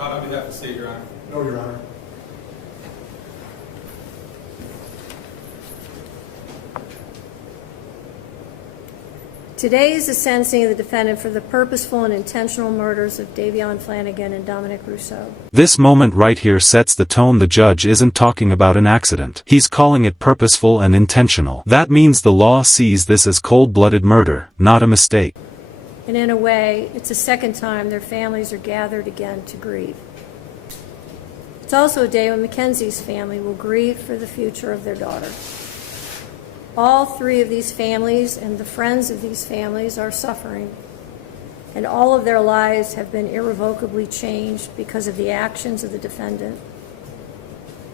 Not on behalf of the state, Your Honor. No, Your Honor. Today is the sentencing of the defendant for the purposeful and intentional murders of Davion Flanagan and Dominic Rousseau. This moment right here sets the tone. The judge isn't talking about an accident. He's calling it purposeful and intentional. That means the law sees this as cold-blooded murder, not a mistake. And in a way, it's the second time their families are gathered again to grieve. It's also a day when Mackenzie's family will grieve for the future of their daughter. All three of these families and the friends of these families are suffering, and all of their lives have been irrevocably changed because of the actions of the defendant.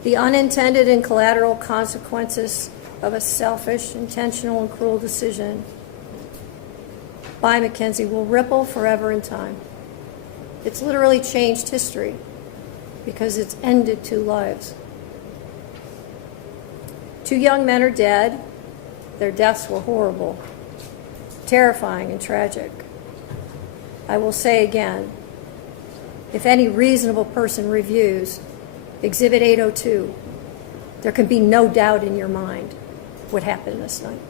The unintended and collateral consequences of a selfish, intentional, and cruel decision by Mackenzie will ripple forever in time. It's literally changed history because it's ended two lives. Two young men are dead. Their deaths were horrible, terrifying, and tragic. I will say again, if any reasonable person reviews Exhibit 802, there can be no doubt in your mind what happened this night.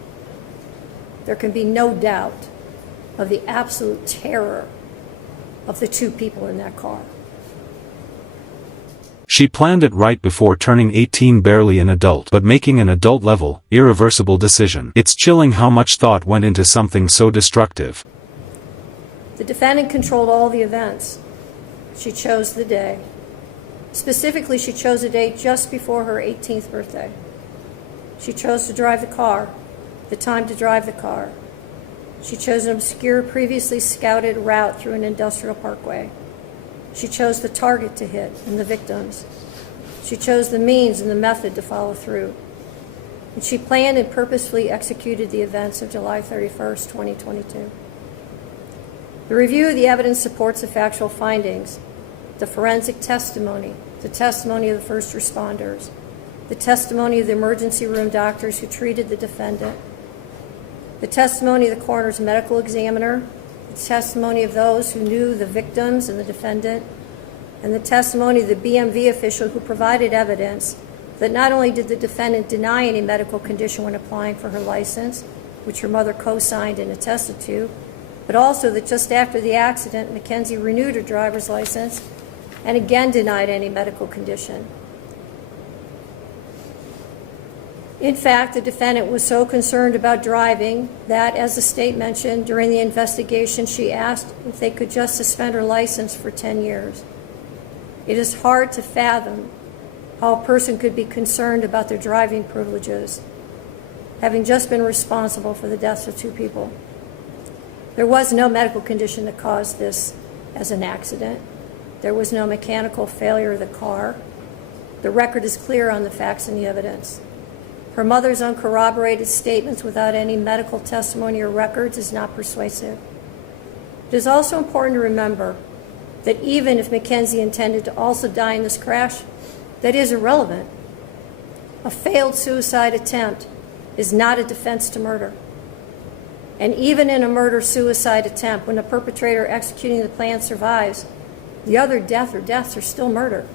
There can be no doubt of the absolute terror of the two people in that car. She planned it right before turning 18, barely an adult, but making an adult-level, irreversible decision. It's chilling how much thought went into something so destructive. The defendant controlled all the events. She chose the day. Specifically, she chose a day just before her 18th birthday. She chose to drive the car, the time to drive the car. She chose an obscure, previously scouted route through an industrial parkway. She chose the target to hit and the victims. She chose the means and the method to follow through. And she planned and purposefully executed the events of July 31st, 2022. The review of the evidence supports the factual findings, the forensic testimony, the testimony of the first responders, the testimony of the emergency room doctors who treated the defendant, the testimony of the coroner's medical examiner, the testimony of those who knew the victims and the defendant, and the testimony of the BMV official who provided evidence that not only did the defendant deny any medical condition when applying for her license, which her mother co-signed and attested to, but also that just after the accident, Mackenzie renewed her driver's license and again denied any medical condition. In fact, the defendant was so concerned about driving that, as the state mentioned, during the investigation, she asked if they could just suspend her license for 10 years. It is hard to fathom how a person could be concerned about their driving privileges, having just been responsible for the deaths of two people. There was no medical condition that caused this as an accident. There was no mechanical failure of the car. The record is clear on the facts and the evidence. Her mother's uncorroborated statements without any medical testimony or records is not persuasive. It is also important to remember that even if Mackenzie intended to also die in this crash, that is irrelevant. A failed suicide attempt is not a defense to murder. And even in a murder-suicide attempt, when the perpetrator executing the plan survives, the other death or deaths are still murder.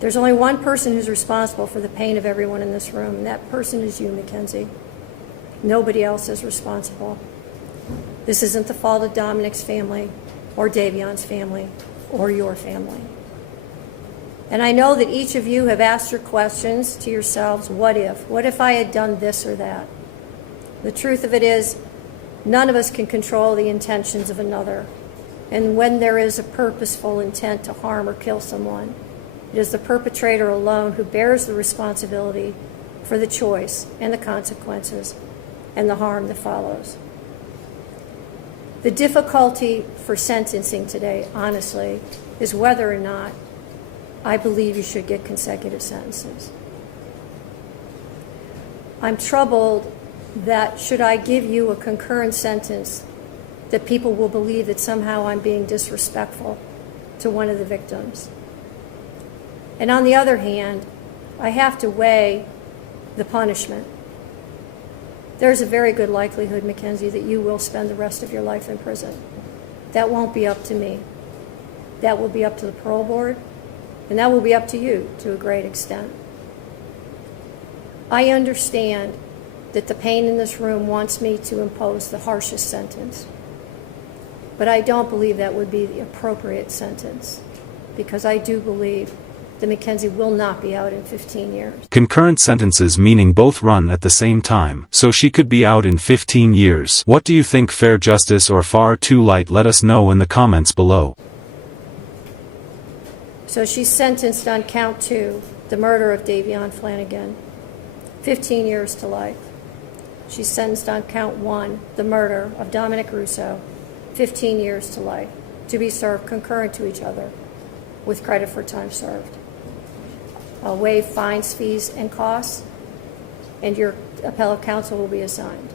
There's only one person who's responsible for the pain of everyone in this room, and that person is you, Mackenzie. Nobody else is responsible. This isn't the fault of Dominic's family, or Davion's family, or your family. And I know that each of you have asked your questions to yourselves, what if? What if I had done this or that? The truth of it is, none of us can control the intentions of another. And when there is a purposeful intent to harm or kill someone, it is the perpetrator alone who bears the responsibility for the choice and the consequences and the harm that follows. The difficulty for sentencing today, honestly, is whether or not I believe you should get consecutive sentences. I'm troubled that should I give you a concurrent sentence, that people will believe that somehow I'm being disrespectful to one of the victims. And on the other hand, I have to weigh the punishment. There's a very good likelihood, Mackenzie, that you will spend the rest of your life in prison. That won't be up to me. that will be up to the parole board, and that will be up to you to a great extent. I understand that the pain in this room wants me to impose the harshest sentence, but I don't believe that would be the appropriate sentence, because I do believe that Mackenzie will not be out in 15 years. Concurrent sentences meaning both run at the same time, so she could be out in 15 years. What do you think, fair justice or far too light? Let us know in the comments below. So she's sentenced on count 2, the murder of Davion Flanagan, 15 years to life. She's sentenced on count 1, the murder of Dominic Russo, 15 years to life, to be served concurrent to each other with credit for time served. I'll waive fines, fees, and costs, and your appellate counsel will be assigned.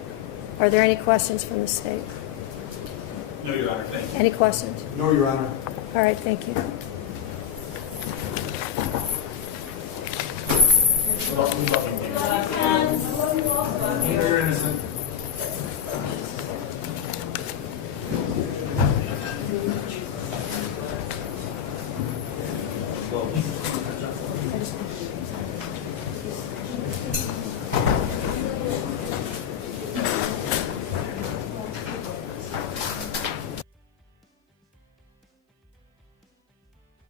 Are there any questions from the state? No, Your Honor. Thank you. Any questions? No, Your Honor. All right, thank you. You're innocent. Well,